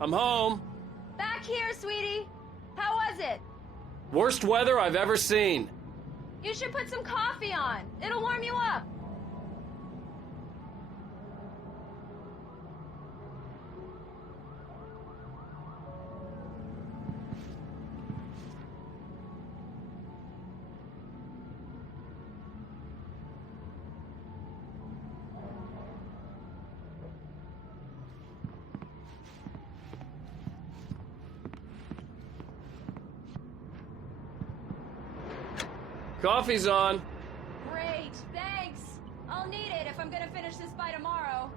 I'm home. Back here, sweetie. How was it? Worst weather I've ever seen. You should put some coffee on. It'll warm you up. Coffee's on. Great, thanks. I'll need it if I'm gonna finish this by tomorrow.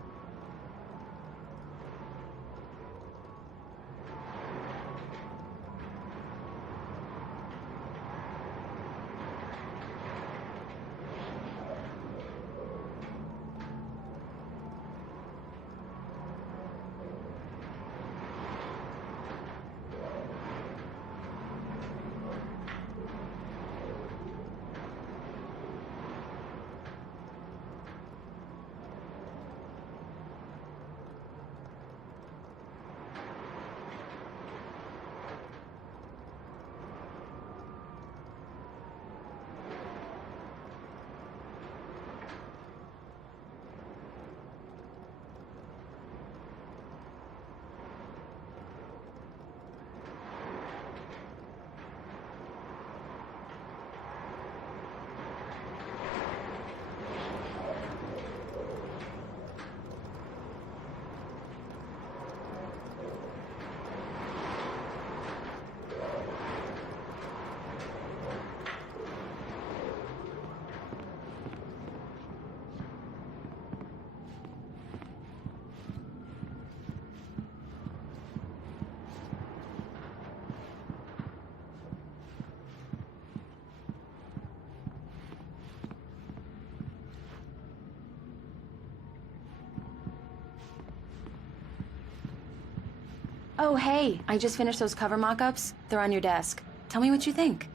Oh, hey, I just finished those cover mock-ups. They're on your desk. Tell me what you think.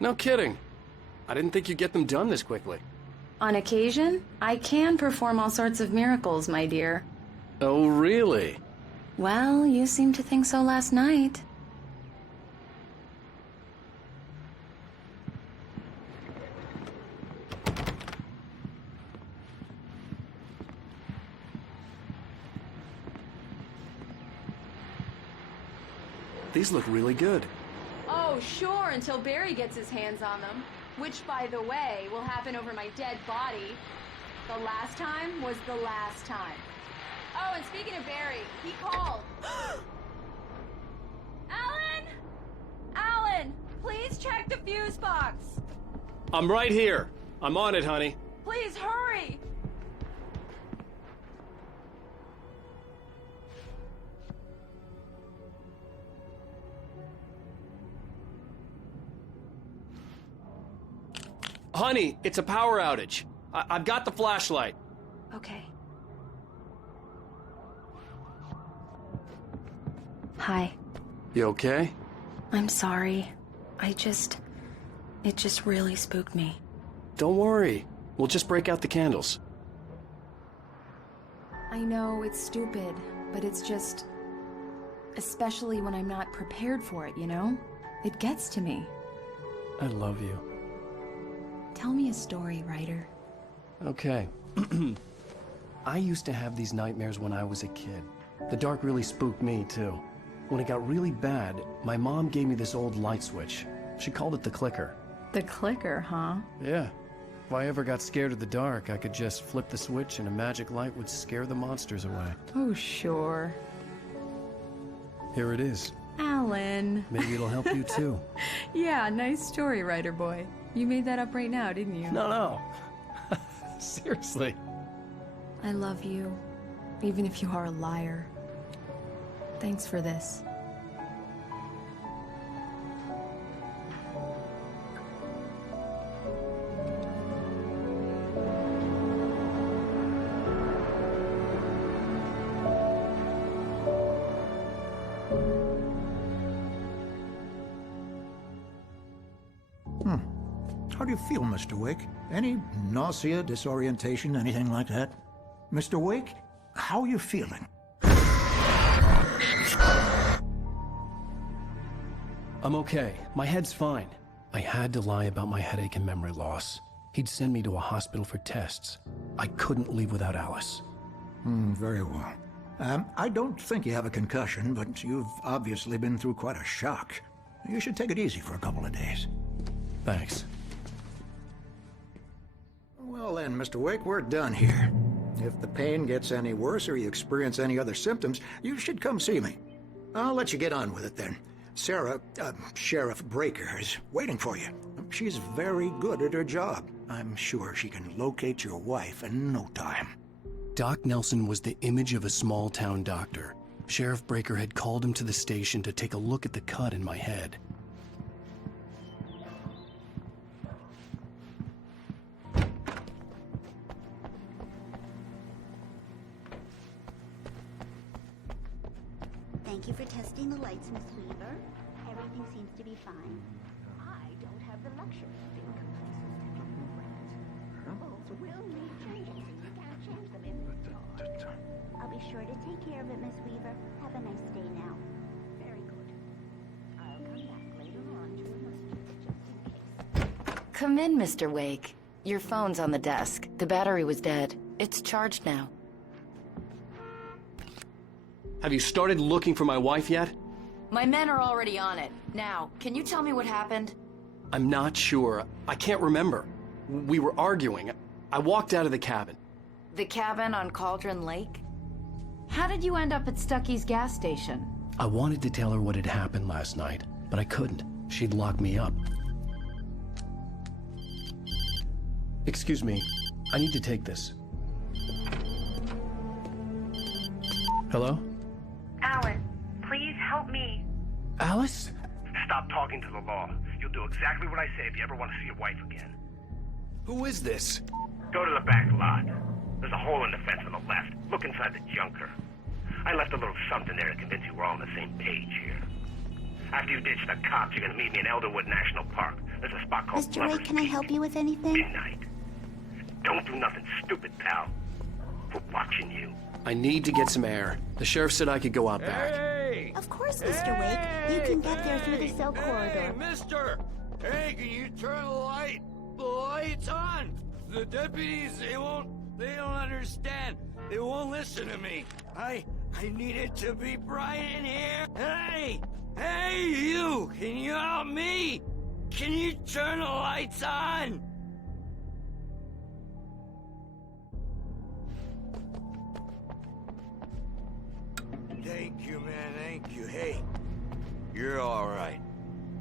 No kidding. I didn't think you'd get them done this quickly. On occasion, I can perform all sorts of miracles, my dear. Oh, really? Well, you seemed to think so last night. These look really good. Oh, sure, until Barry gets his hands on them. Which, by the way, will happen over my dead body. The last time was the last time. Oh, and speaking of Barry, he called. Alan! Alan, please check the fuse box. I'm right here. I'm on it, honey. Please hurry. Honey, it's a power outage. I've got the flashlight. Okay. Hi. You okay? I'm sorry. It just really spooked me. Don't worry. We'll just break out the candles. I know it's stupid, but it's just... especially when I'm not prepared for it, you know? It gets to me. I love you. Tell me a story, writer. Okay. I used to have these nightmares when I was a kid. The dark really spooked me, too. When it got really bad, my mom gave me this old light switch. She called it the clicker. The clicker, huh? Yeah. If I ever got scared of the dark, I could just flip the switch and a magic light would scare the monsters away. Oh, sure. Here it is. Alan. Maybe it'll help you, too. Yeah, nice story, writer boy. You made that up right now, didn't you? No. Seriously. I love you, even if you are a liar. Thanks for this. How do you feel, Mr. Wake? Any nausea, disorientation, anything like that? Mr. Wake, how are you feeling? I'm okay. My head's fine. I had to lie about my headache and memory loss. He'd send me to a hospital for tests. I couldn't leave without Alice. Very well. I don't think you have a concussion, but you've obviously been through quite a shock. You should take it easy for a couple of days. Thanks. Well then, Mr. Wake, we're done here. If the pain gets any worse or you experience any other symptoms, you should come see me. I'll let you get on with it then. Sarah, Sheriff Breaker, is waiting for you. She's very good at her job. I'm sure she can locate your wife in no time. Doc Nelson was the image of a small-town doctor. Sheriff Breaker had called him to the station to take a look at the cut in my head. Thank you for testing the lights, Miss Weaver. Everything seems to be fine. I don't have the luxury of being complacent and ignorant. Troubles will need changing, and you can't change them in the dark. I'll be sure to take care of it, Miss Weaver. Have a nice day now. Very good. I'll come back later on to investigate just in case. Come in, Mr. Wake. Your phone's on the desk. The battery was dead. It's charged now. Have you started looking for my wife yet? My men are already on it. Now, can you tell me what happened? I'm not sure. I can't remember. We were arguing. I walked out of the cabin. The cabin on Cauldron Lake? How did you end up at Stucky's gas station? I wanted to tell her what had happened last night, but I couldn't. She'd lock me up. Excuse me. I need to take this. Hello? Alan, please help me. Alice? Stop talking to the law. You'll do exactly what I say if you ever want to see your wife again. Who is this? Go to the back lot. There's a hole in the fence on the left. Look inside the junker. I left a little something there to convince you we're all on the same page here. After you ditch the cops, you're gonna meet me in Elderwood National Park. There's a spot called Mr. Lover's Wake, can I Peak. help you with anything? Midnight. Don't do nothing stupid, pal. We're watching you. I need to get some air. The sheriff said I could go out back. Hey! Of course, Mr. Wake. You can get there through the cell Hey, corridor. mister! Hey, can you turn the lights on? The deputies, they don't understand. They won't listen to me. I need it to be bright in here. Hey! Hey, you! Can you help me? Can you turn the lights on? Thank you, man, thank you. Hey, you're all right.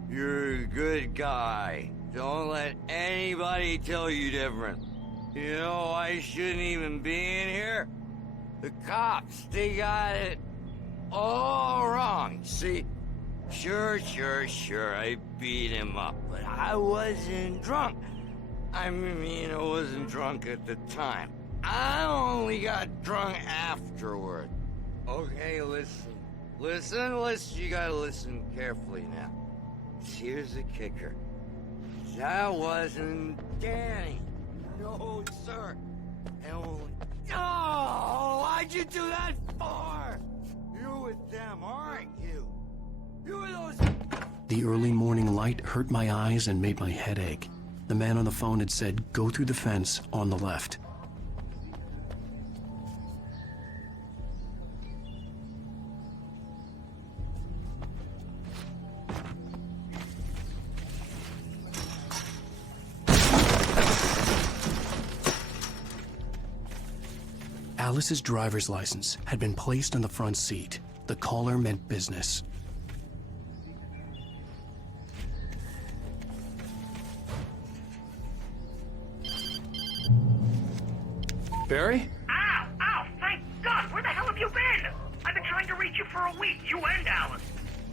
You're a good guy. Don't let anybody tell you different. You know, I shouldn't even be in here. The cops, they got it all wrong. See, sure, I beat him up, but I wasn't drunk. I mean, I wasn't drunk at the time. I only got drunk afterward. Okay, listen. You gotta listen carefully now. Here's the kicker. That wasn't Danny. No, sir. Oh, why'd you do that for? You're with them, aren't you? You were those... The early morning light hurt my eyes and made my head ache. The man on the phone had said, go through the fence on the left. Alice's driver's license had been placed on the front seat. The caller meant business. Barry? Ow, thank God! Where the hell have you been? I've been trying to reach you for a week, you and Alice.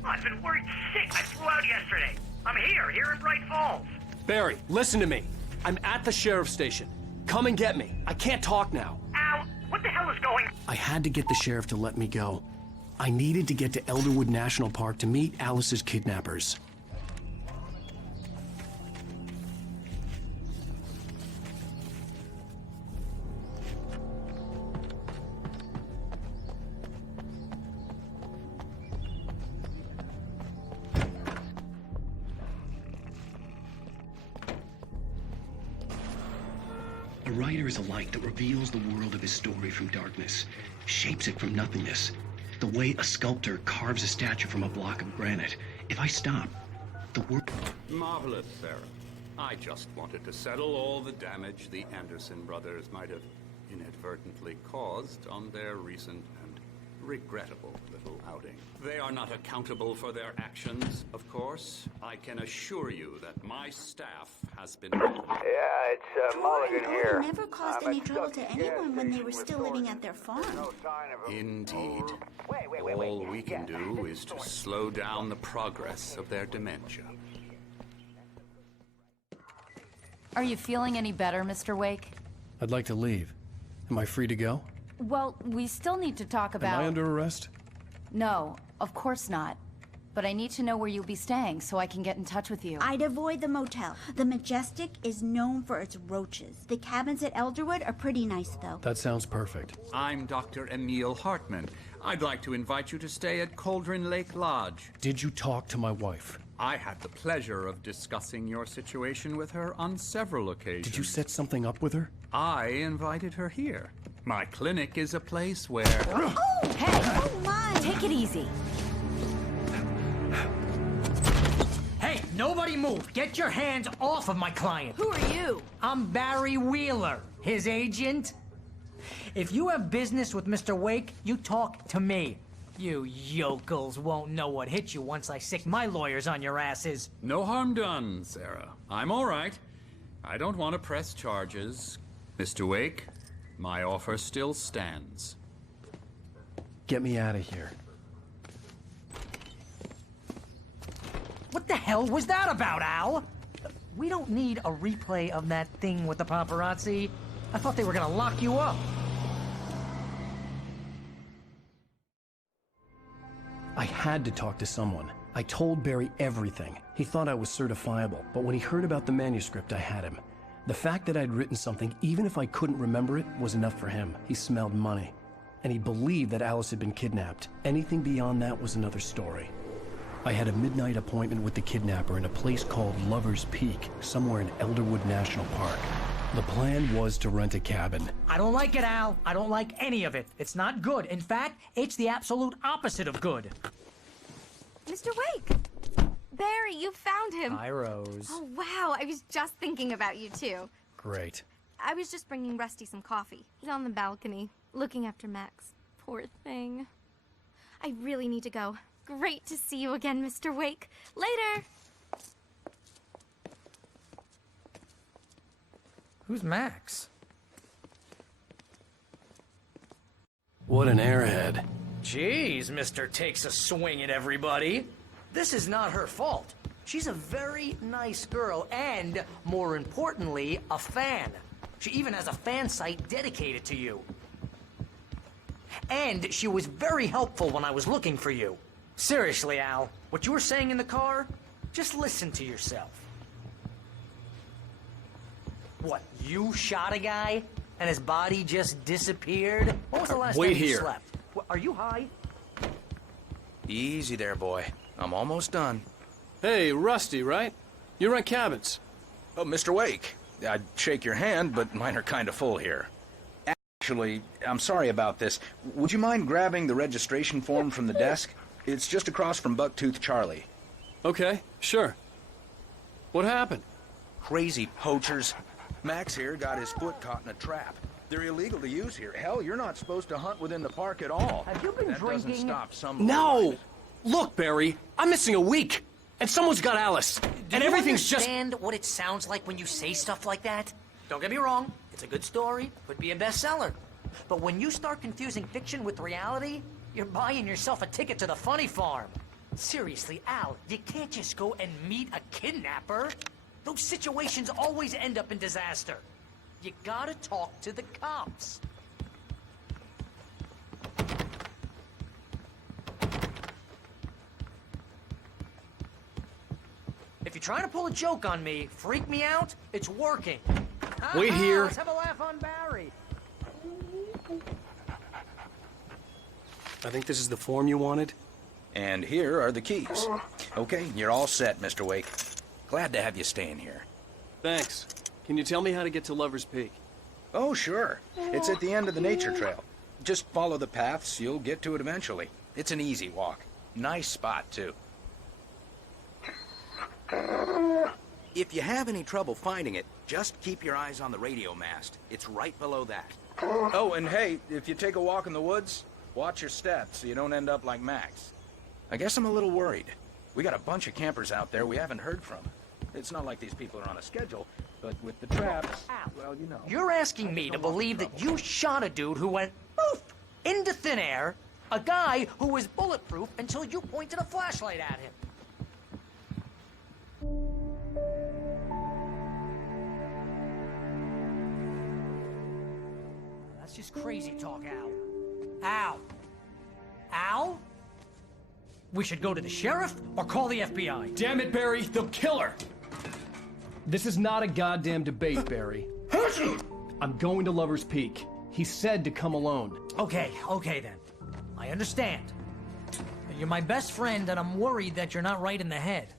I've been worried sick. I flew out yesterday. I'm here in Bright Falls. Barry, listen to me. I'm at the sheriff's station. Come and get me. I can't talk now. Ow, what the hell is going on? I had to get the sheriff to let me go. I needed to get to Elderwood National Park to meet Alice's kidnappers. A writer is a light that reveals the world of his story from darkness, shapes it from nothingness. The way a sculptor carves a statue from a block of granite. If I stop, the world... Marvelous, Sarah. I just wanted to settle all the damage the Anderson brothers might have inadvertently caused on their recent and regrettable little outing. They are not accountable for their actions, of course. I can assure you that my staff has been... Yeah, it's Mulligan here. They never caused any trouble to anyone when they were still living at their farm. Indeed. All we can do is to slow down the progress of their dementia. Are you feeling any better, Mr. Wake? I'd like to leave. Am I free to go? Well, we still need to talk about... Am I under arrest? No, of course not. But I need to know where you'll be staying so I can get in touch with you. I'd avoid the motel. The Majestic is known for its roaches. The cabins at Elderwood are pretty nice, though. That sounds perfect. I'm Dr. Emil Hartman. I'd like to invite you to stay at Cauldron Lake Lodge. Did you talk to my wife? I had the pleasure of discussing your situation with her on several occasions. Did you set something up with her? I invited her here. My clinic is a place where... Oh, hey! Oh, my! Take it easy. Hey, nobody move! Get your hands off of my client! Who are you? I'm Barry Wheeler, his agent. If you have business with Mr. Wake, you talk to me. You yokels won't know what hit you once I sick my lawyers on your asses. No harm done, Sarah. I'm all right. I don't want to press charges. Mr. Wake, my offer still stands. Get me out of here. What the hell was that about, Al? We don't need a replay of that thing with the paparazzi. I thought they were gonna lock you up. I had to talk to someone. I told Barry everything. He thought I was certifiable, but when he heard about the manuscript, I had him. The fact that I'd written something, even if I couldn't remember it, was enough for him. He smelled money. And he believed that Alice had been kidnapped. Anything beyond that was another story. I had a midnight appointment with the kidnapper in a place called Lover's Peak, somewhere in Elderwood National Park. The plan was to rent a cabin. I don't like it, Al. I don't like any of it. It's not good. In fact, it's the absolute opposite of good. Mr. Wake! Barry, you found him! Hi, Rose. Oh, wow. I was just thinking about you, too. Great. I was just bringing Rusty some coffee. He's on the balcony, looking after Max. Poor thing. I really need to go. Great to see you again, Mr. Wake. Later! Who's Max? What an airhead. Jeez, Mr. Takes a swing at everybody. This is not her fault. She's a very nice girl and, more importantly, a fan. She even has a fan site dedicated to you. And she was very helpful when I was looking for you. Seriously, Al, what you were saying in the car, just listen to yourself. What, you shot a guy and his body just disappeared? When was the last time you slept? What, are you high? Easy there, boy. I'm almost done. Hey, Rusty, right? You rent cabins. Oh, Mr. Wake. I'd shake your hand, but mine are kind of full here. Actually, I'm sorry about this. Would you mind grabbing the registration form from the desk? It's just across from Bucktooth Charlie. Okay, sure. What happened? Crazy poachers. Max here got his foot caught in a trap. They're illegal to use here. Hell, you're not supposed to hunt within the park at all. Have you been that drinking? Doesn't stop some No! Look, Barry, I'm missing a week. And someone's got Alice. And everything's just... Do you understand what it sounds like when you say stuff like that? Don't get me wrong. It's a good story. Could be a bestseller. But when you start confusing fiction with reality, you're buying yourself a ticket to the funny farm. Seriously, Al, you can't just go and meet a kidnapper. Those situations always end up in disaster. You gotta talk to the cops. If you're trying to pull a joke on me, freak me out, it's working. Wait here. Let's have a laugh on Barry. I think this is the form you wanted. And here are the keys. Okay, you're all set, Mr. Wake. Glad to have you staying here. Thanks. Can you tell me how to get to Lover's Peak? Oh, sure. It's at the end of the nature trail. Just follow the paths, you'll get to it eventually. It's an easy walk. Nice spot, too. If you have any trouble finding it, just keep your eyes on the radio mast. It's right below that. Oh, and hey, if you take a walk in the woods, watch your steps so you don't end up like Max. I guess I'm a little worried. We got a bunch of campers out there we haven't heard from. It's not like these people are on a schedule, but with the traps, well, you know. You're asking me to believe that you shot a dude who went poof into thin air, a guy who was bulletproof until you pointed a flashlight at him. That's just crazy talk, Al. Al? Al? We should go to the sheriff or call the FBI. Damn it, Barry, they'll kill her! This is not a goddamn debate, Barry. I'm going to Lover's Peak. He said to come alone. Okay then. I understand. You're my best friend, and I'm worried that you're not right in the head.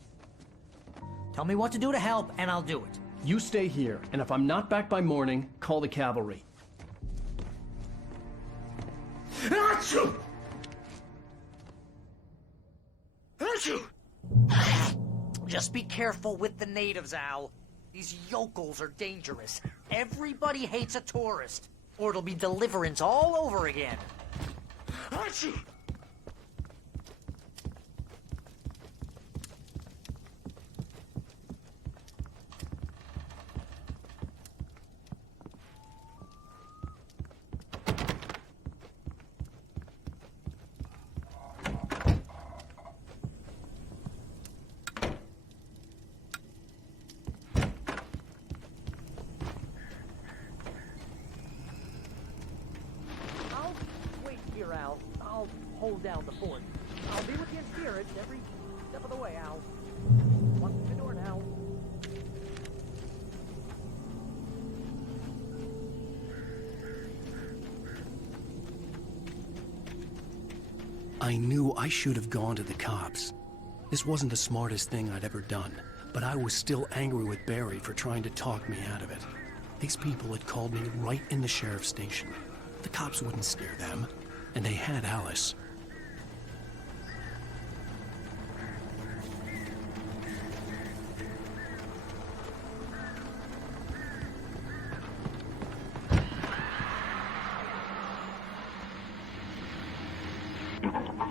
Tell me what to do to help, and I'll do it. You stay here, and if I'm not back by morning, call the cavalry. Achoo! Achoo! Just be careful with the natives, Al. These yokels are dangerous. Everybody hates a tourist, or it'll be Deliverance all over again. Achoo! Al. I'll hold down the fort. I'll be with you in spirit every step of the way, Al. Walk through the door now. I knew I should have gone to the cops. This wasn't the smartest thing I'd ever done, but I was still angry with Barry for trying to talk me out of it. These people had called me right in the sheriff's station. The cops wouldn't scare them, and they had Alice.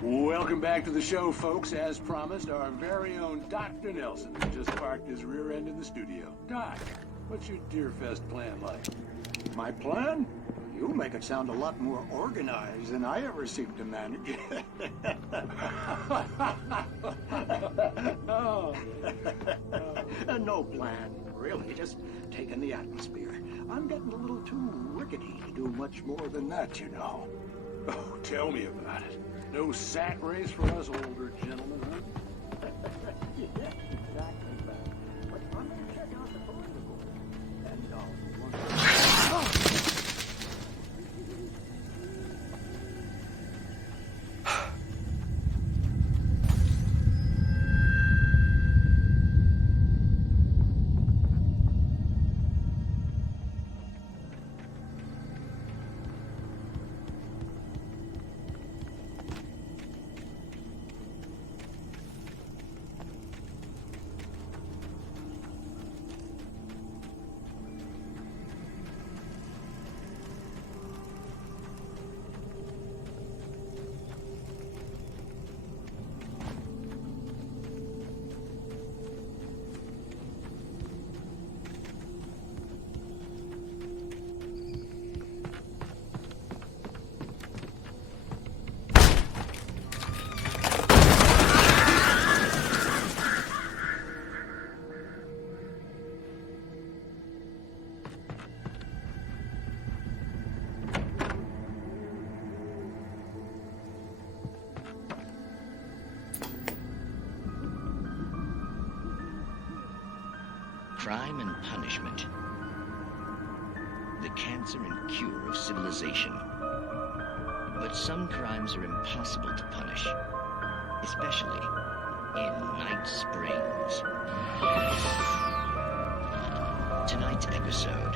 Welcome back to the show, folks. As promised, our very own Dr. Nelson just parked his rear end in the studio. Doc, what's your Deerfest plan like? My plan? You make it sound a lot more organized than I ever seem to manage. Oh. No plan, really. Just taking the atmosphere. I'm getting a little too rickety to do much more than that, you know. Oh, tell me about it. No sack race for us older gentlemen, huh? Yeah, exactly, man. But I'm going to check out the political. And Crime and punishment. The cancer and cure of civilization. But some crimes are impossible to punish, especially in Night Springs. Tonight's episode: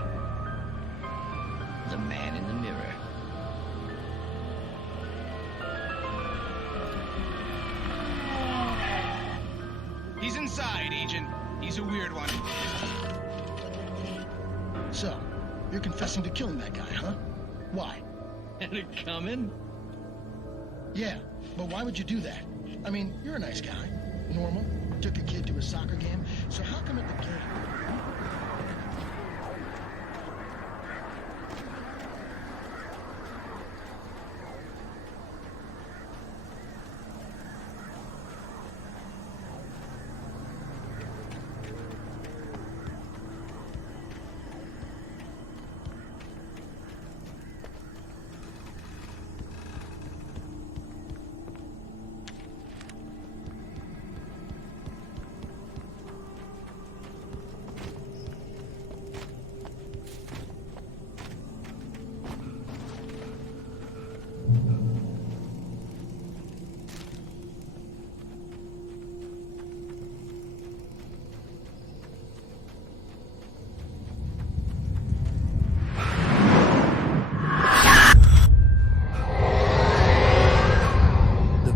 The man in the mirror. He's inside, Agent. He's a weird one. So, you're confessing to killing that guy, huh? Why? Had it coming? Yeah, but why would you do that? I mean, you're a nice guy. Normal. Took a kid to a soccer game. So how come at the game...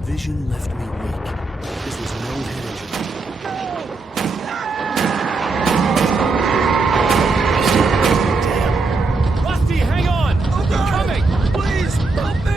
vision left me weak. This was no head injury. Damn. Rusty, hang on! I'm coming! Please, help me!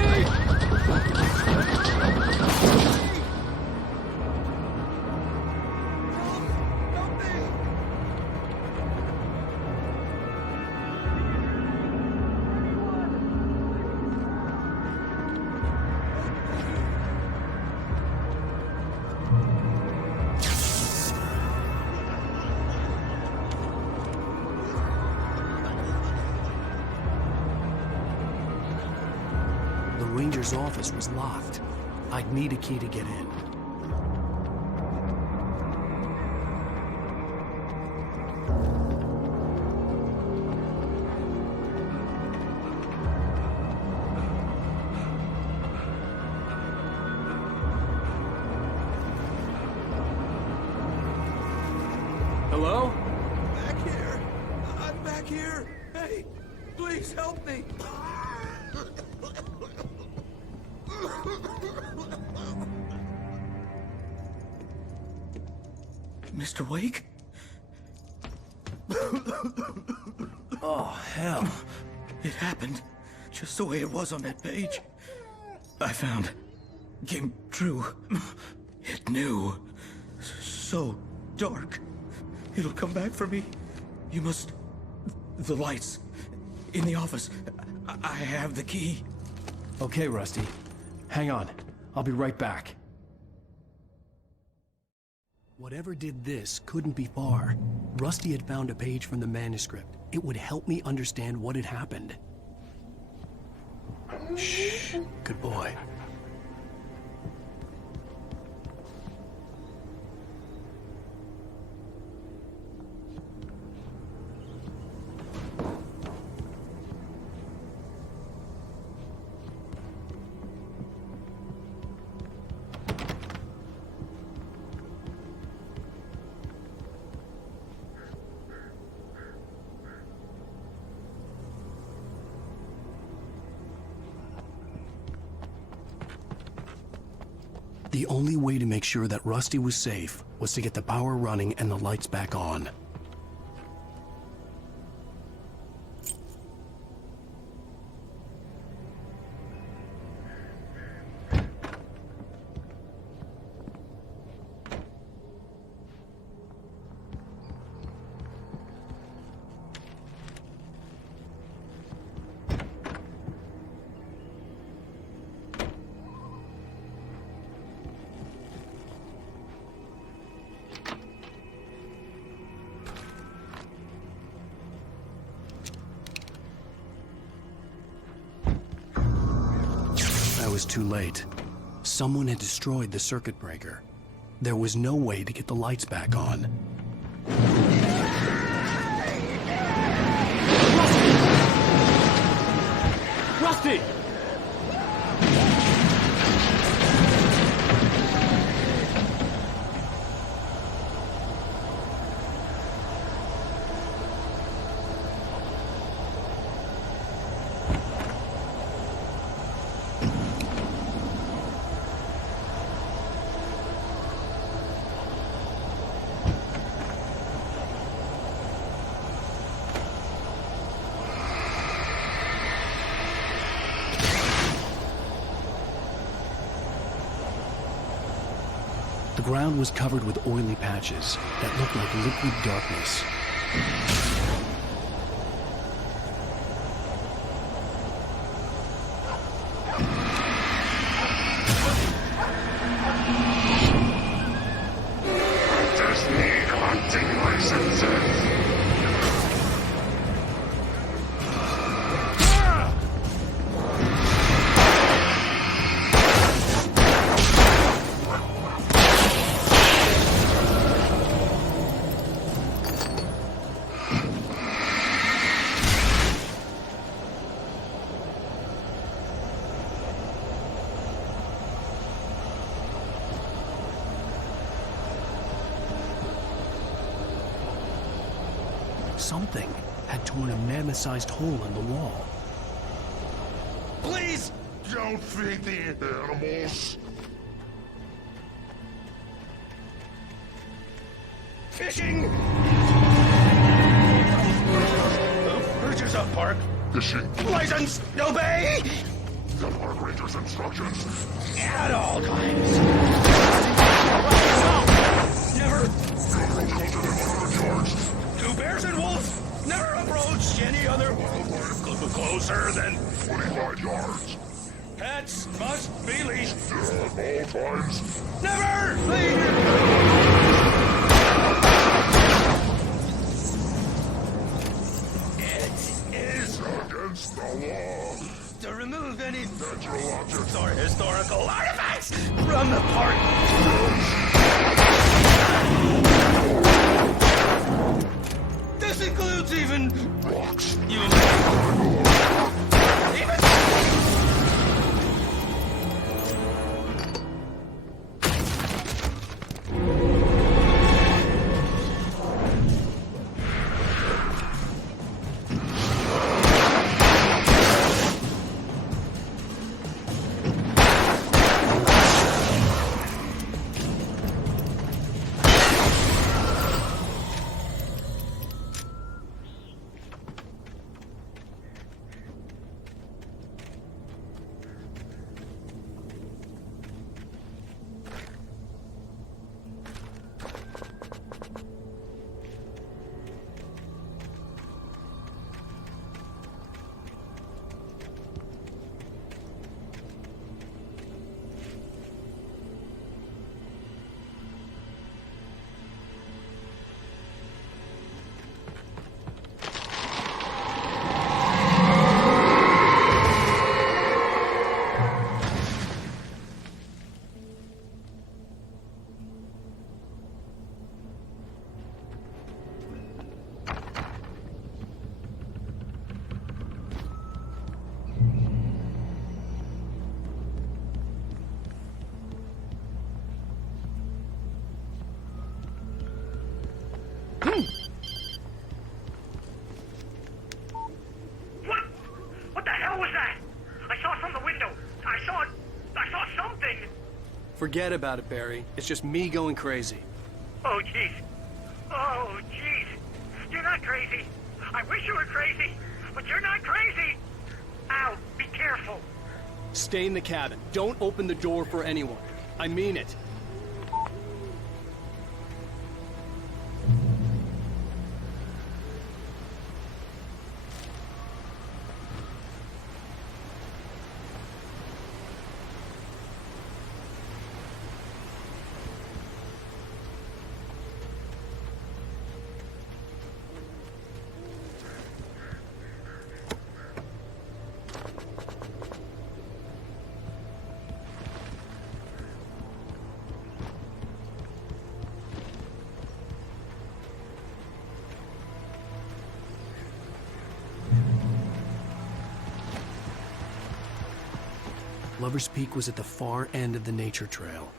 The ranger's office was locked. I'd need a key to get in. Hello? Back here. I'm back here. Hey, please help me. Mr. Wake? Oh, hell. It happened just the way it was on that page. I found. Came true. It knew. So dark. It'll come back for me. You must... The lights. In the office. I have the key. Okay, Rusty. Hang on. I'll be right back. Whatever did this couldn't be far. Rusty had found a page from the manuscript. It would help me understand what had happened. Shh. Good boy. The only way to make sure that Rusty was safe was to get the power running and the lights back on. I was too late. Someone had destroyed the circuit breaker. There was no way to get the lights back on. Rusty! ground was covered with oily patches that looked like liquid darkness. Something had torn a mammoth-sized hole in the wall. Please don't feed the animals. Fishing! Bridges up, Park. Fishing. License! Obey! The Park Ranger's instructions. At all times. Never. Two bears and wolves. Never approach any other closer than 25 yards. Pets must be leashed. At all times. Never leave. Against the law. To remove any natural objects or historical artifacts from the park. This includes even rocks. What the hell was that? I saw from the window. I saw something. Forget about it, Barry. It's just me going crazy. Oh, jeez. Oh, jeez. You're not crazy. I wish you were crazy, but you're not crazy. Ow, be careful. Stay in the cabin. Don't open the door for anyone. I mean it. Lover's Peak was at the far end of the nature trail.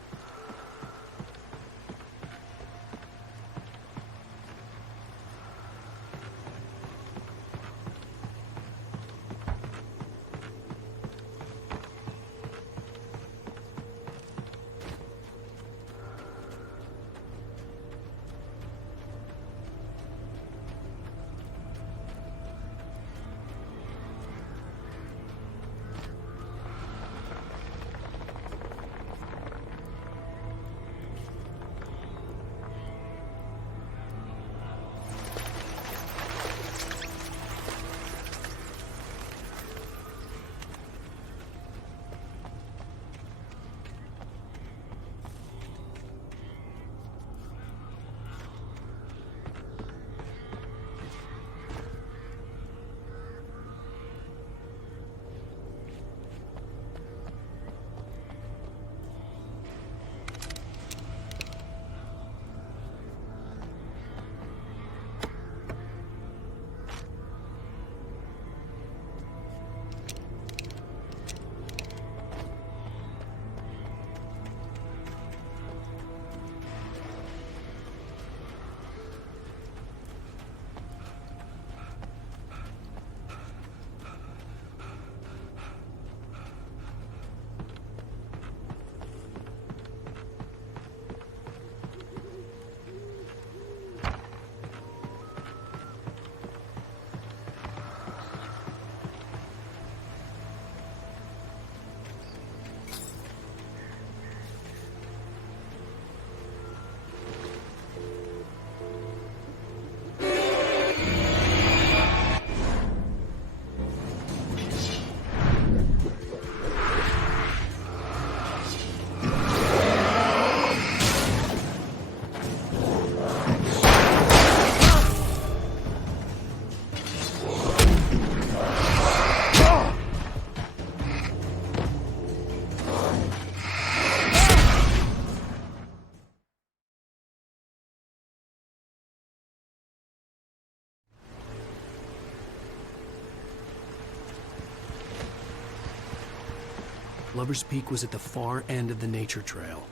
Lover's Peak was at the far end of the nature trail.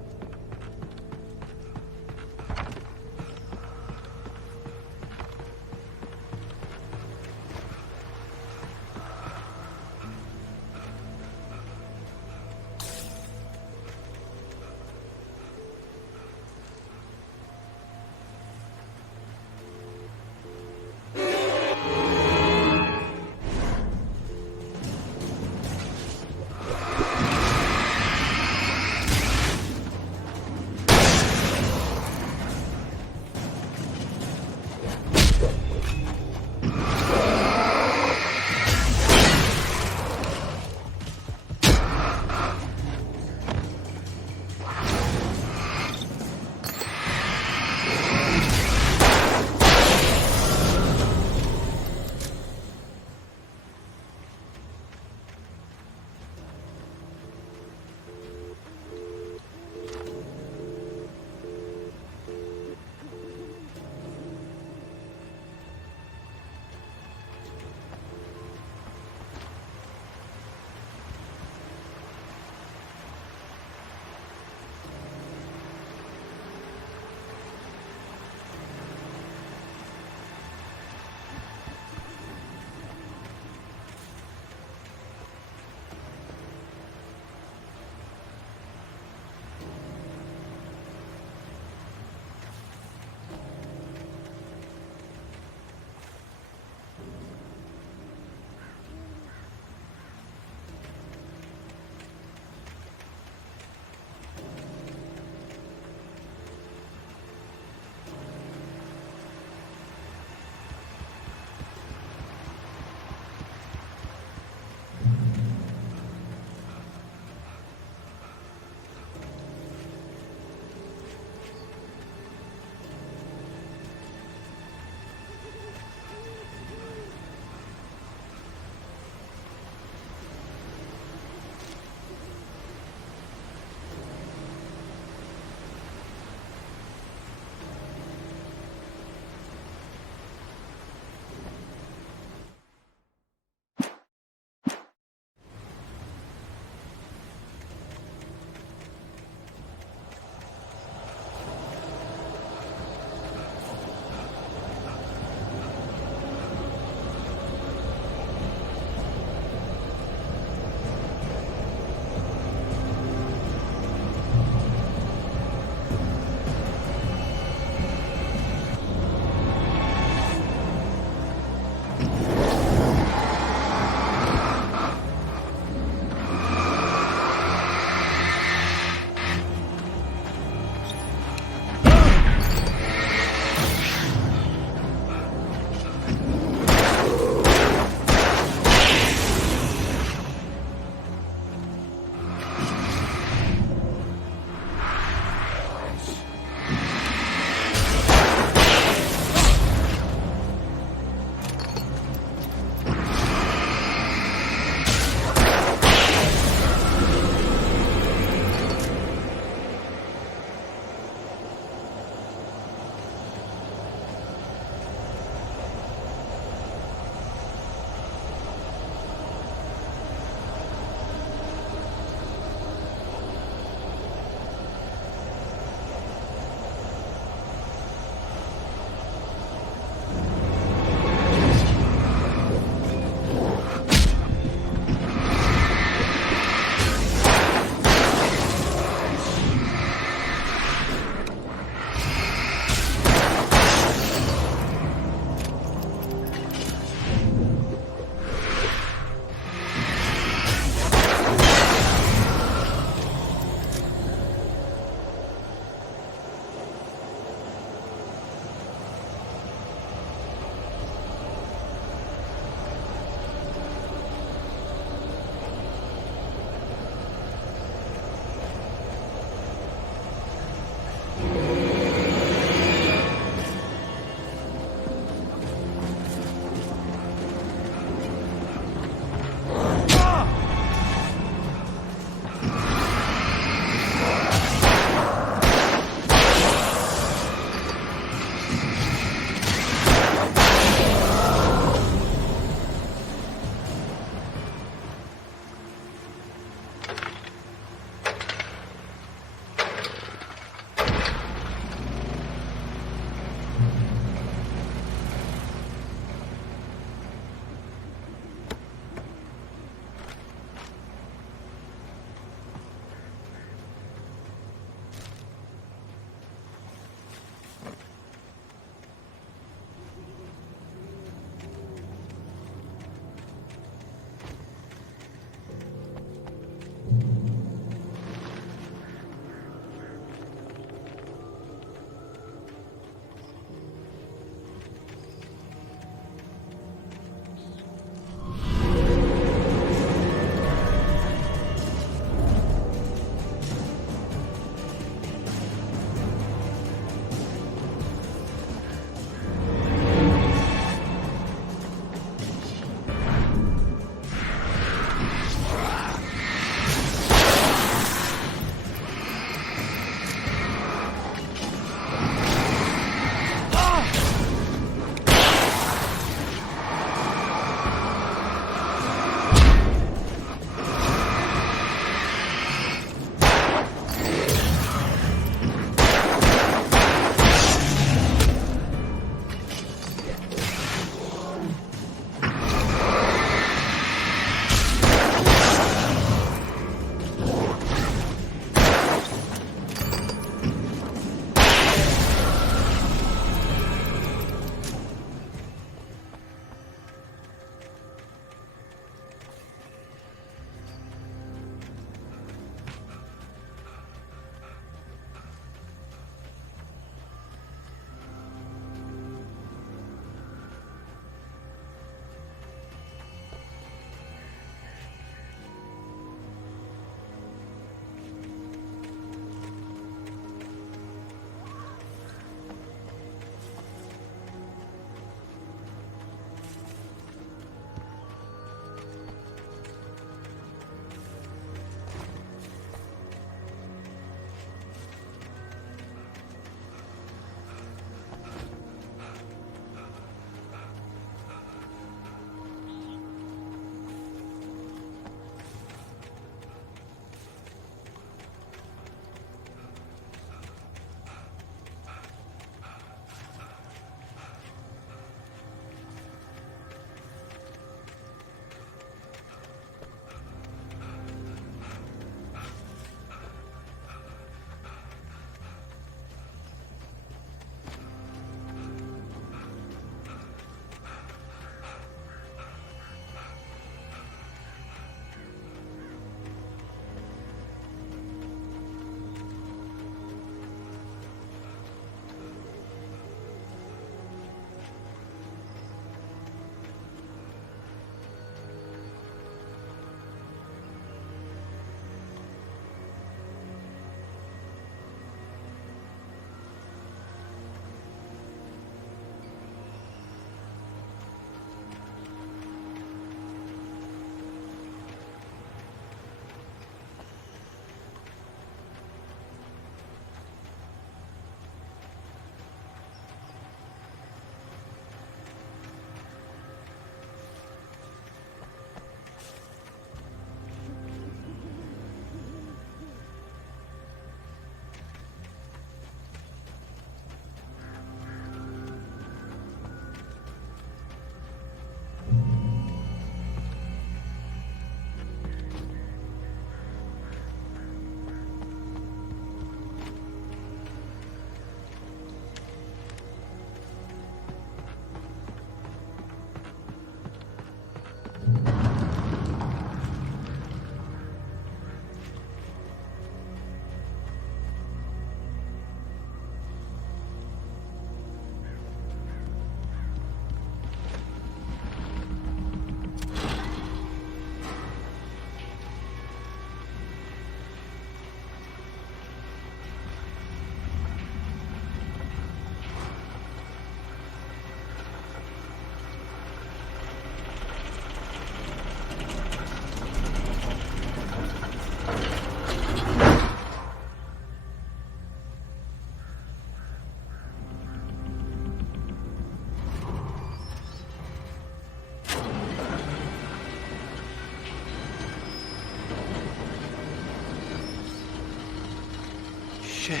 Shit.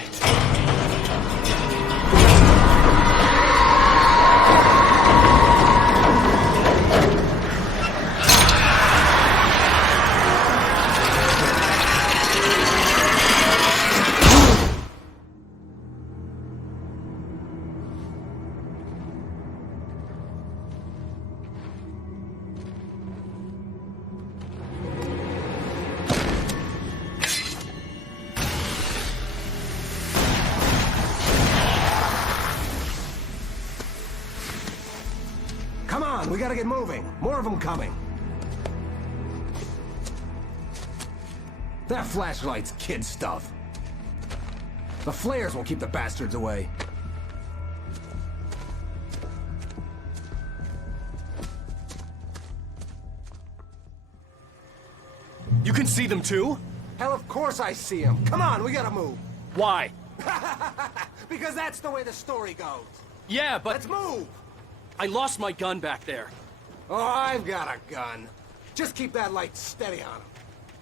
Come on, we gotta get moving. More of them coming. That flashlight's kid stuff. The flares will keep the bastards away. You can see them too? Hell, of course I see them. Come on, we gotta move. Why? Because that's the way the story goes. Yeah, but... Let's move! I lost my gun back there. Oh, I've got a gun. Just keep that light steady on him.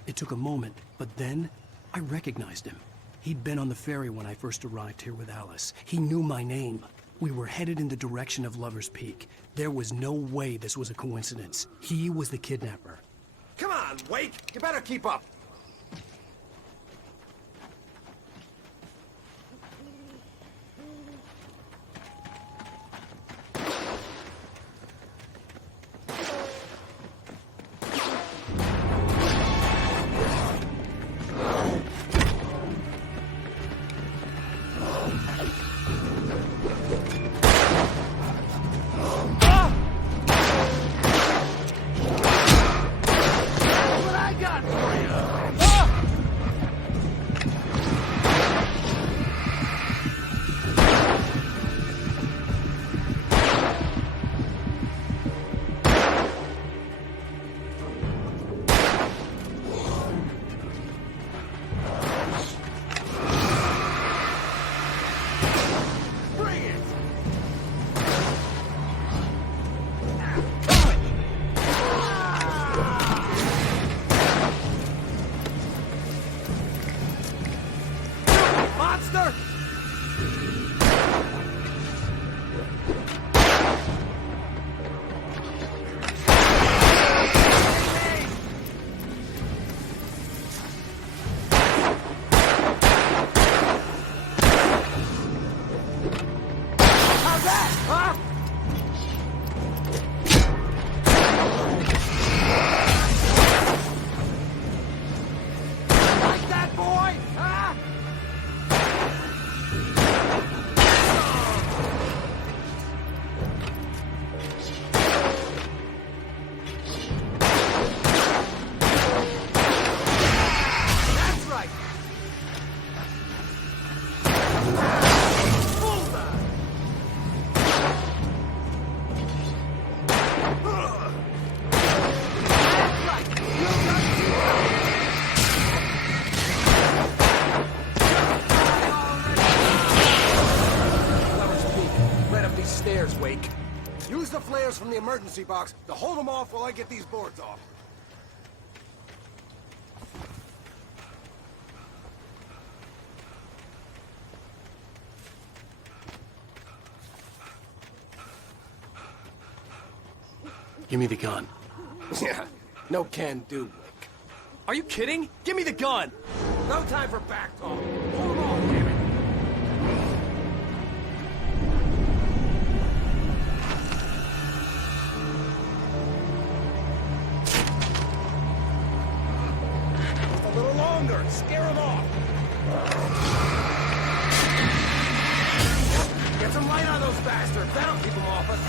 It took a moment, but then I recognized him. He'd been on the ferry when I first arrived here with Alice. He knew my name. We were headed in the direction of Lover's Peak. There was no way this was a coincidence. He was the kidnapper. Come on, Wake! You better keep up. Wake. Use the flares from the emergency box to hold them off while I get these boards off. Give me the gun. Yeah, no can do, Wake. Are you kidding? Give me the gun! No time for back talk. Hold them off, damn it. A little longer. Scare them off. Get some light on those bastards. That'll keep them off us.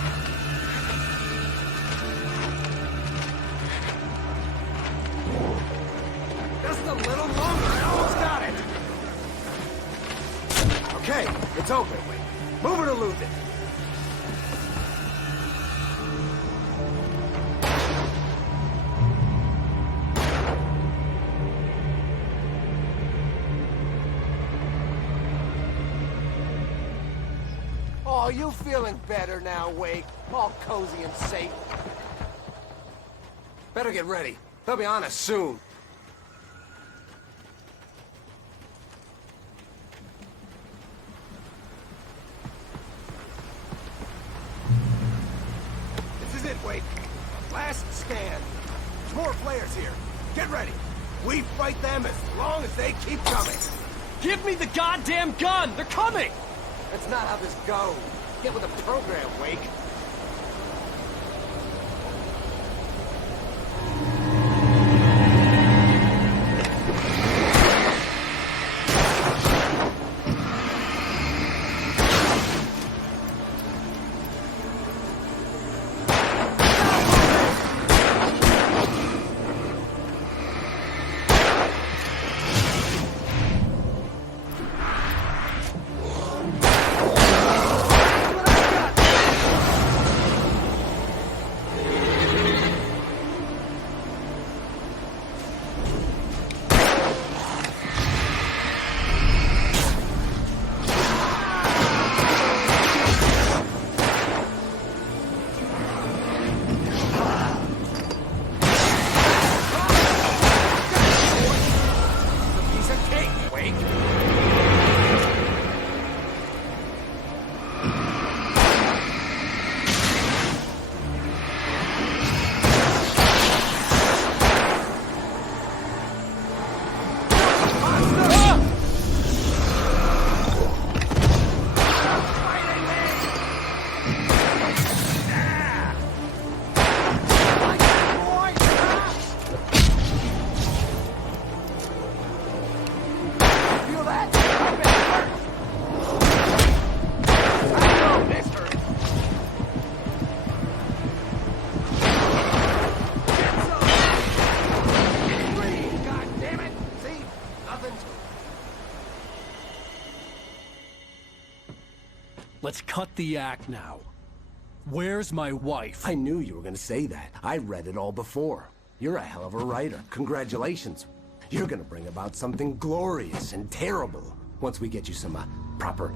Just a little longer. I almost got it. Okay, it's open. Move it or lose it. Oh, you feeling better now, Wake? All cozy and safe. Better get ready. They'll be on us soon. stand. There's more flares here. Get ready. We fight them as long as they keep coming. Give me the goddamn gun! They're coming! That's not how this goes. Get with the program, Wake. Let's cut the act now. Where's my wife? I knew you were gonna say that. I read it all before. You're a hell of a writer. Congratulations. You're gonna bring about something glorious and terrible once we get you some proper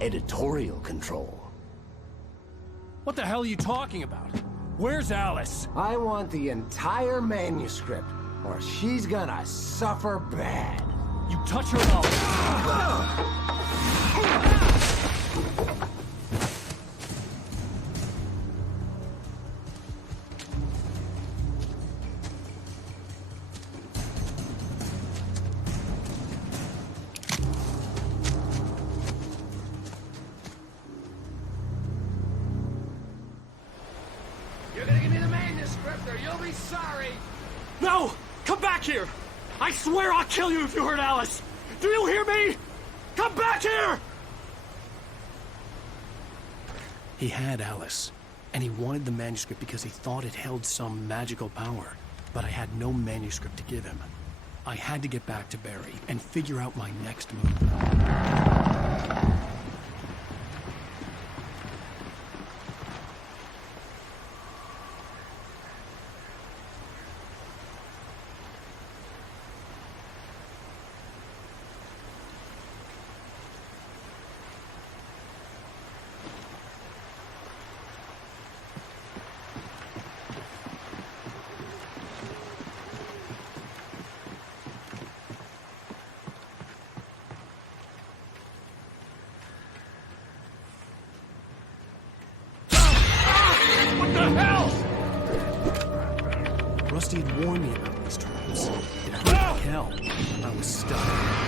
editorial control. What the hell are you talking about? Where's Alice? I want the entire manuscript, or she's gonna suffer bad. You touch her mouth. You're gonna give me the manuscript, or you'll be sorry. No! Come back here! I swear I'll kill you if you hurt Alice! Do you hear me? Come back here! He had Alice, and he wanted the manuscript because he thought it held some magical power. But I had no manuscript to give him. I had to get back to Barry and figure out my next move. Rusty had warned me about these traps. It hurt like hell. I was stuck.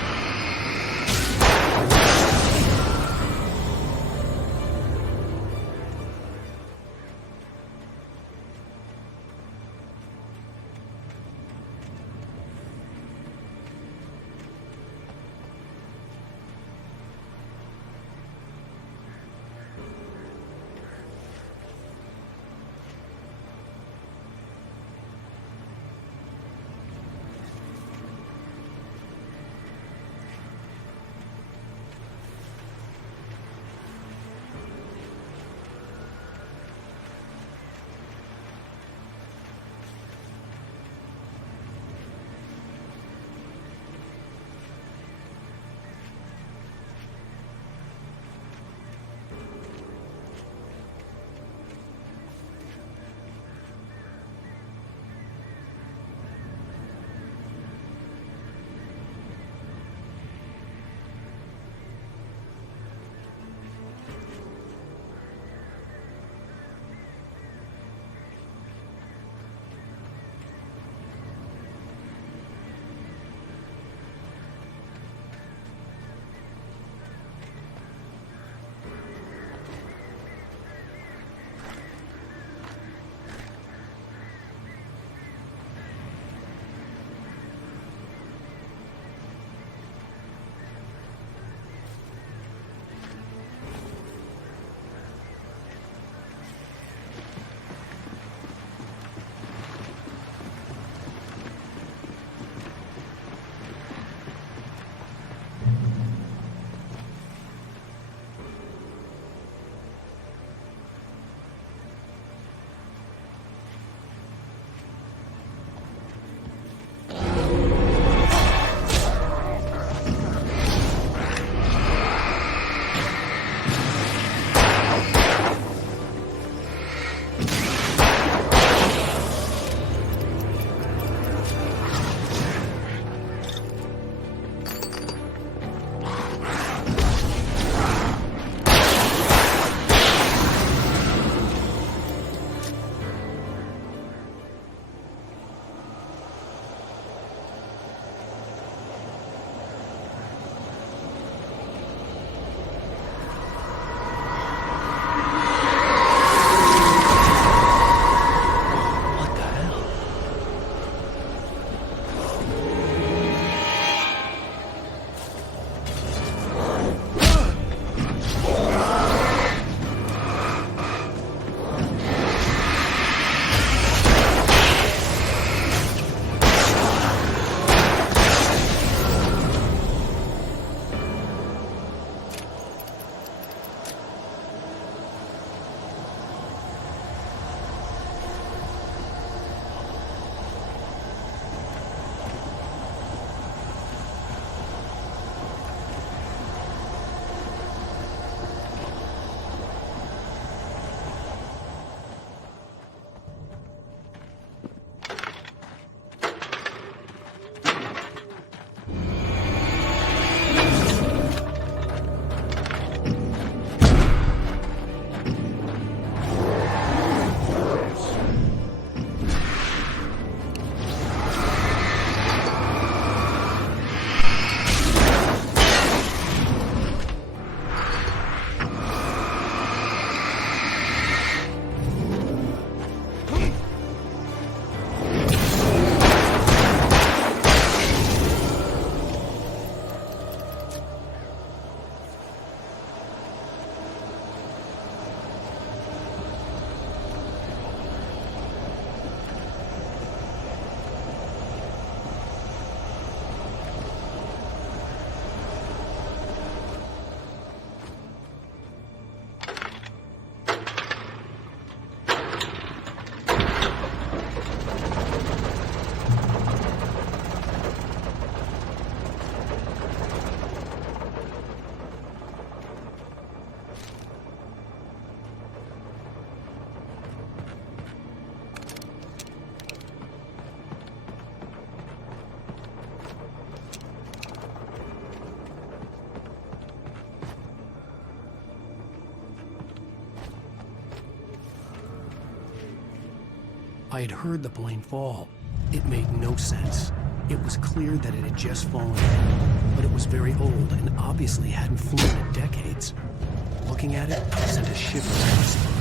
I had heard the plane fall. It made no sense. It was clear that it had just fallen, but it was very old and obviously hadn't flown in decades. Looking at it sent a shiver down my spine.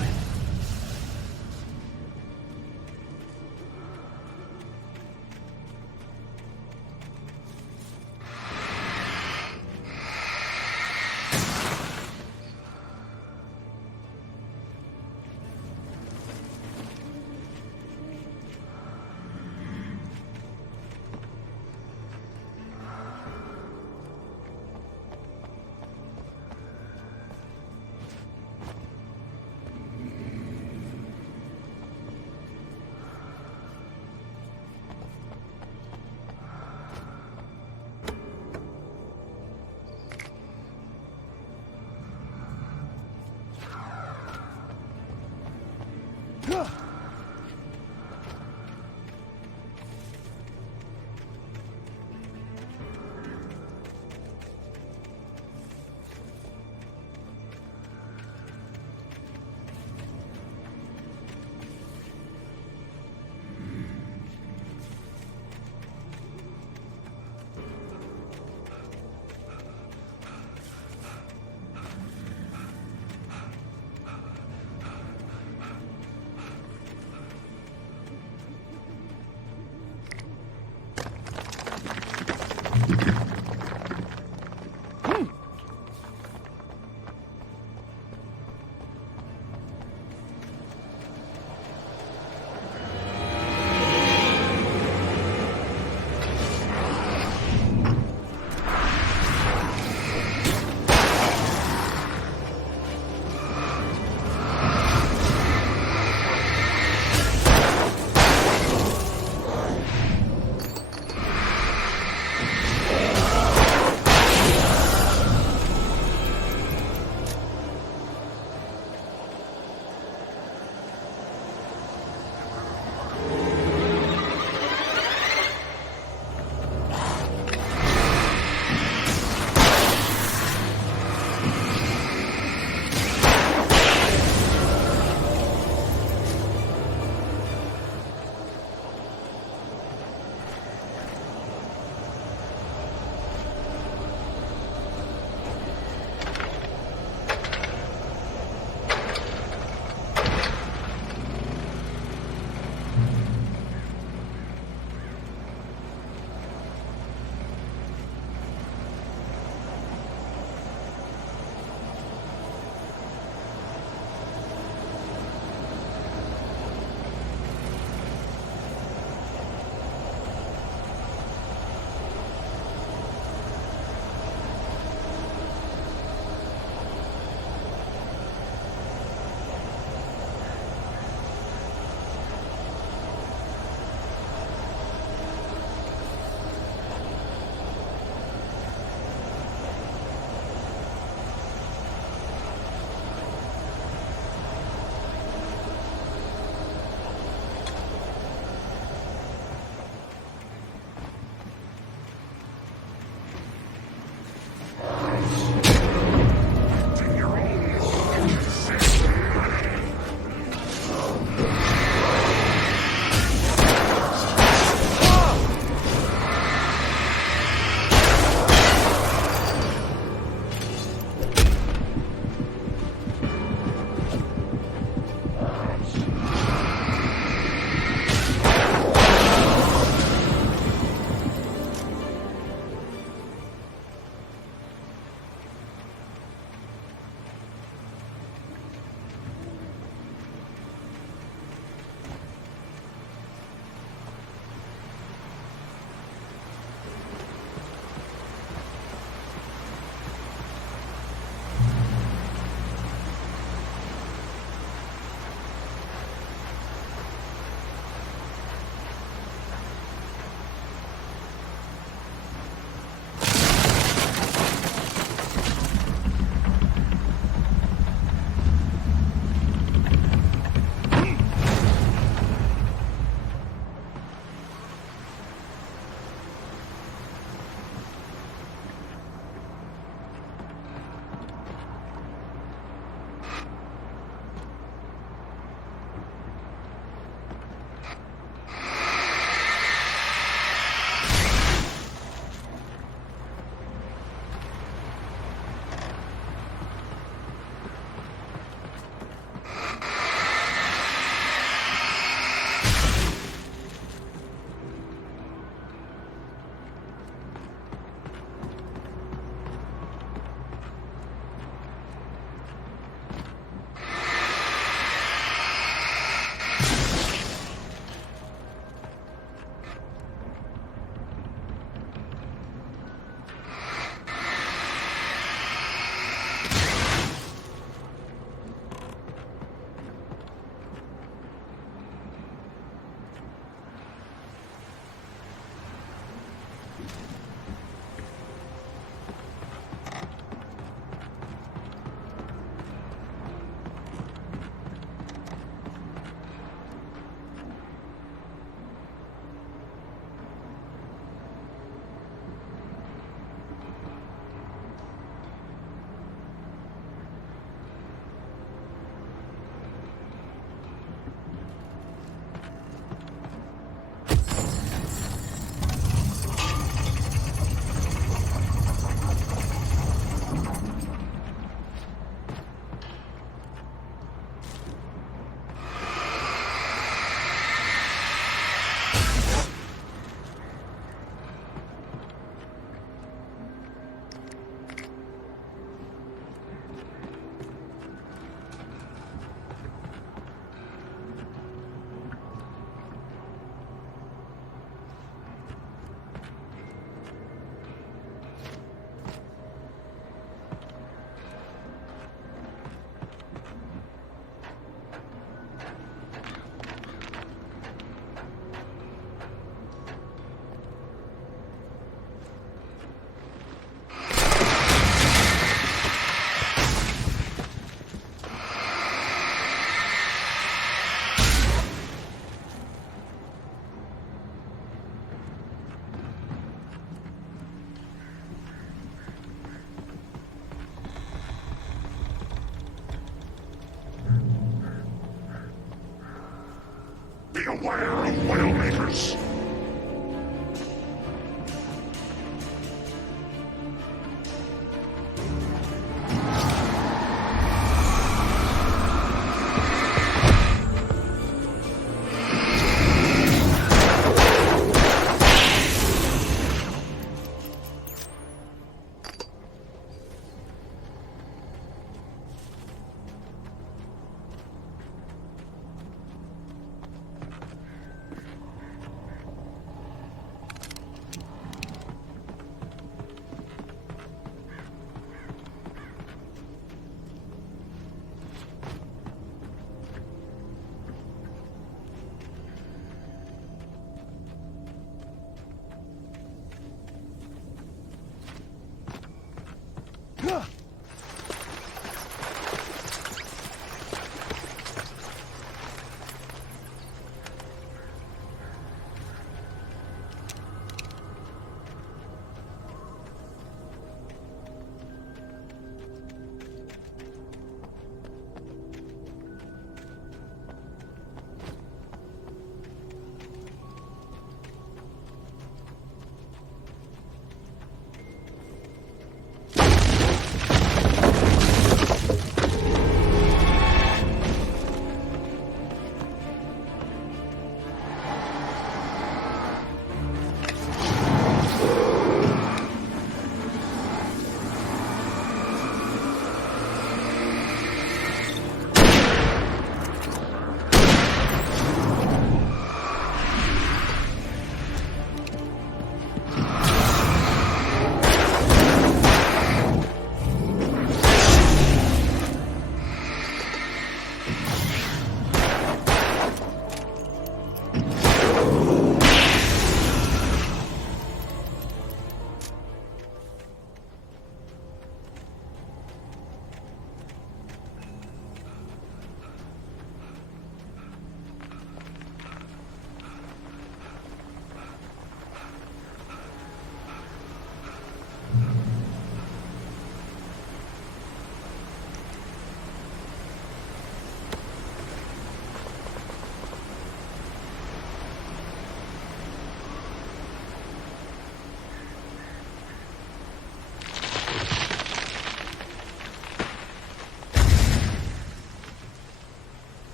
Beware of Widowmakers.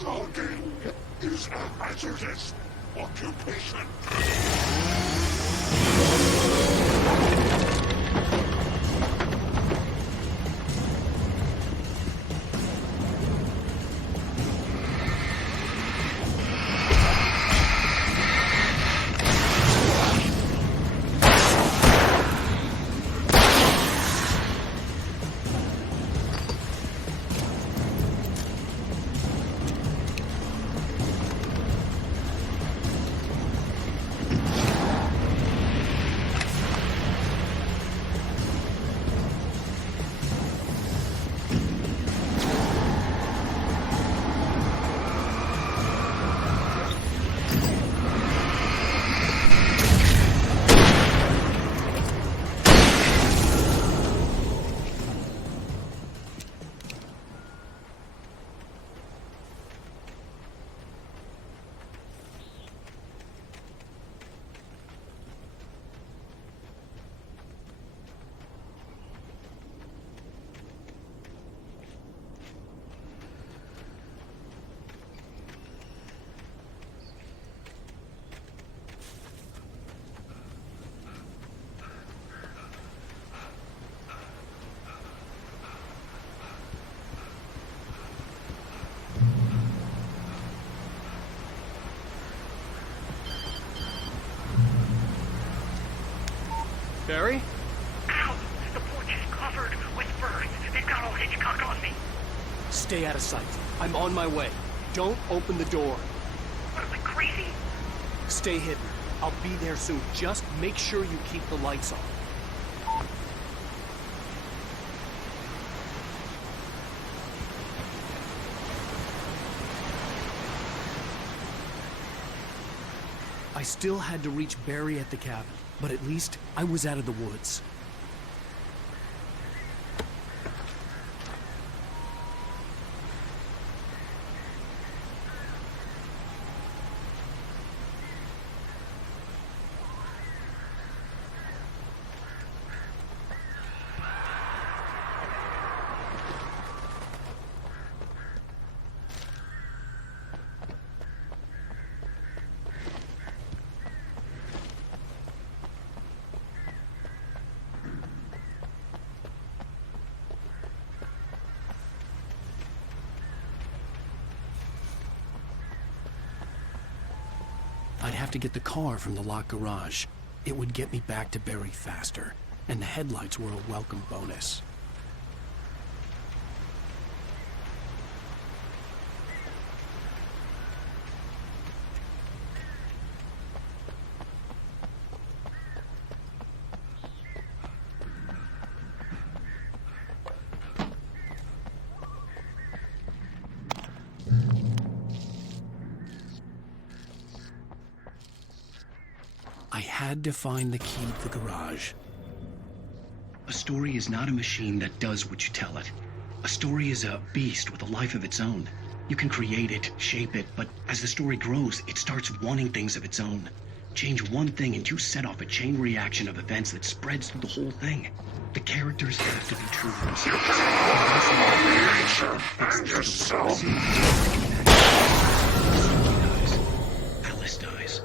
Jogging is a hazardous occupation. Barry? Ow! The porch is covered with birds. They've got all Hitchcock on me. Stay out of sight. I'm on my way. Don't open the door. What, am I crazy? Stay hidden. I'll be there soon. Just make sure you keep the lights on. I still had to reach Barry at the cabin, but at least I was out of the woods. to get the car from the locked garage. It would get me back to Barry faster, and the headlights were a welcome bonus. I had to find the key to the garage. A story is not a machine that does what you tell it. A story is a beast with a life of its own. You can create it, shape it, but as the story grows, it starts wanting things of its own. Change one thing and you set off a chain reaction of events that spreads through the whole thing. The characters have to be true to themselves. Alice dies.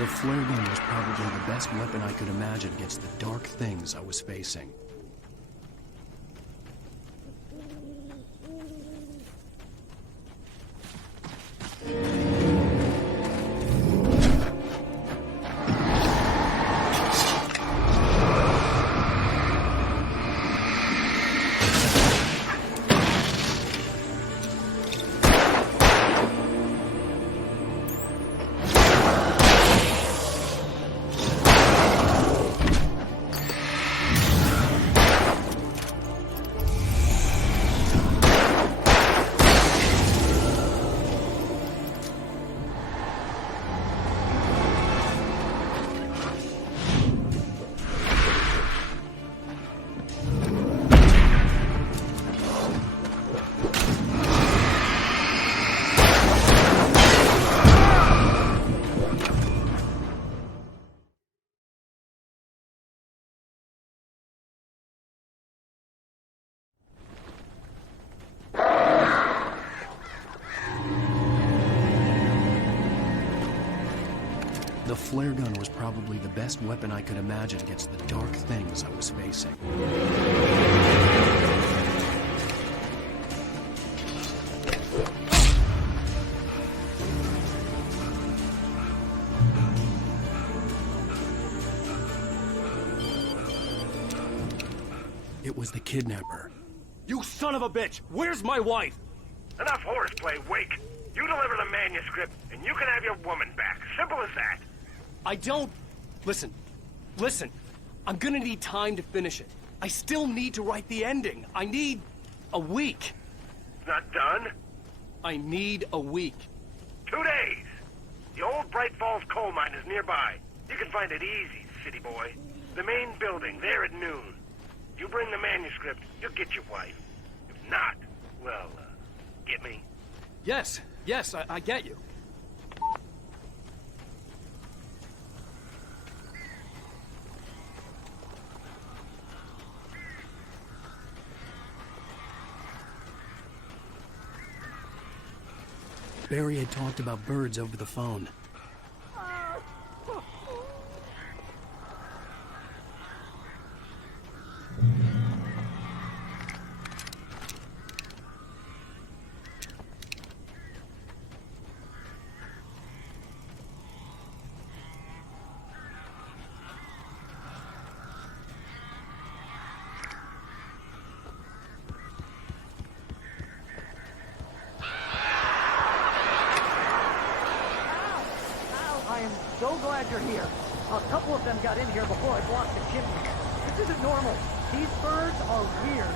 The flare gun was probably the best weapon I could imagine against the dark things I was facing. The flare gun was probably the best weapon I could imagine against the dark things I was facing. It was the kidnapper. You son of a bitch! Where's my wife? Enough horseplay, Wake. You deliver the manuscript, and you can have your woman back. Simple as that. I don't... Listen. I'm gonna need time to finish it. I still need to write the ending. I need a week. It's not done? I need a week. 2 days. The old Bright Falls coal mine is nearby. You can find it easy, city boy. The main building, there at noon. You bring the manuscript, you'll get your wife. If not, well, get me? Yes, I get you. Barry had talked about birds over the phone. So glad you're here. A couple of them got in here before I blocked the chimney. This isn't normal. These birds are weird.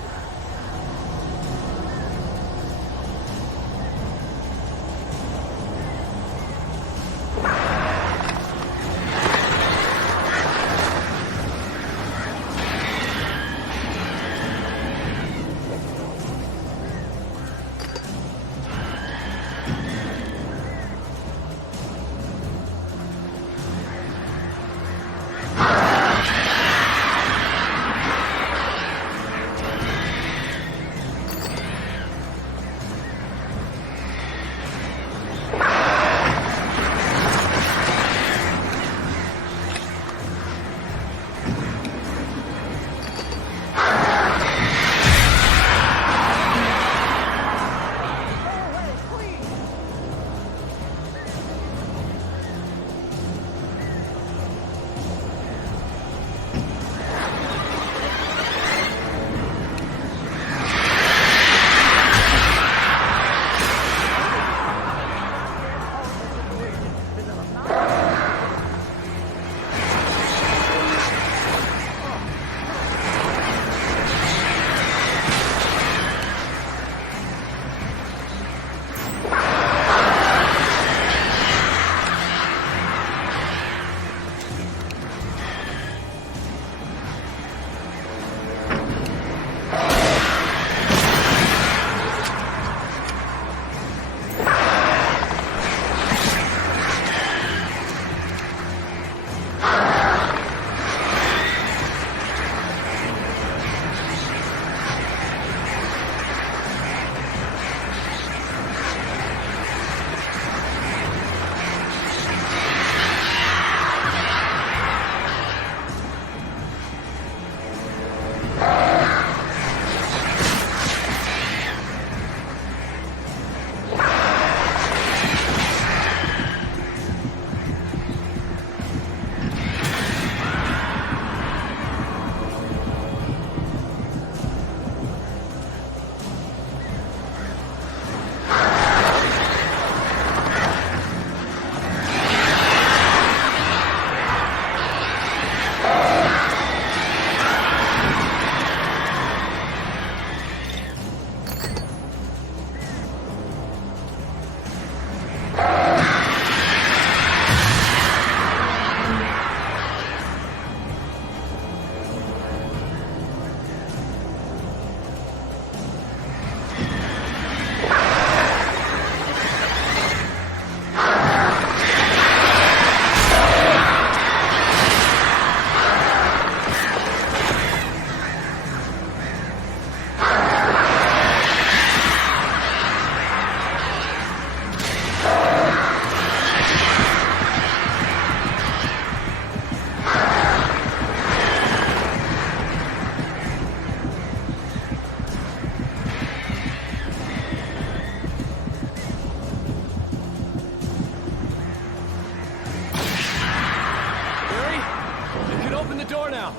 Open the door now.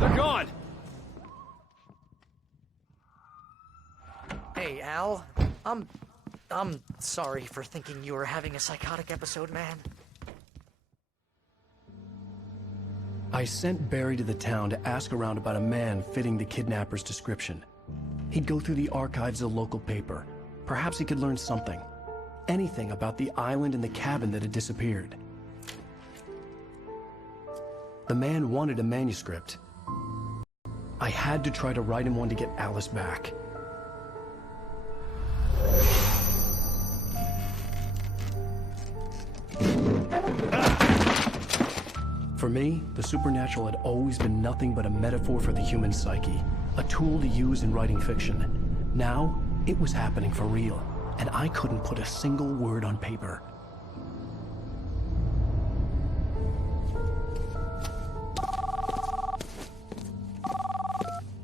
They're gone. Hey, Al. I'm sorry for thinking you were having a psychotic episode, man. I sent Barry to the town to ask around about a man fitting the kidnapper's description. He'd go through the archives of the local paper. Perhaps he could learn something. Anything about the island and the cabin that had disappeared. The man wanted a manuscript. I had to try to write him one to get Alice back. For me, the supernatural had always been nothing but a metaphor for the human psyche, a tool to use in writing fiction. Now, it was happening for real, and I couldn't put a single word on paper.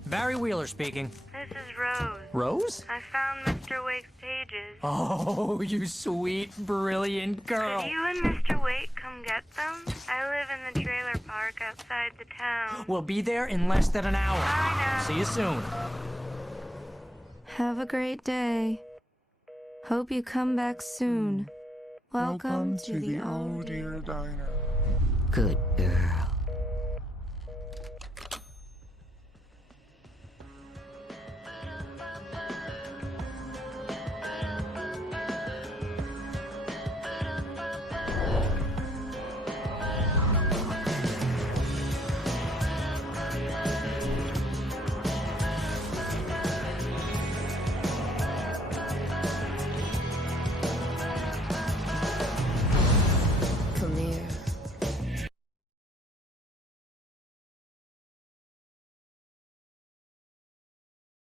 Barry Wheeler speaking. This is Rose. Rose? I found Mr. Wake's pages. Oh, you sweet, brilliant girl. Could you and Mr. Wake come get them? I live in the trailer park outside the town. We'll be there in less than an hour. Bye now. See you soon. Have a great day. Hope you come back soon. Welcome to the Old Dear Diner. Good girl.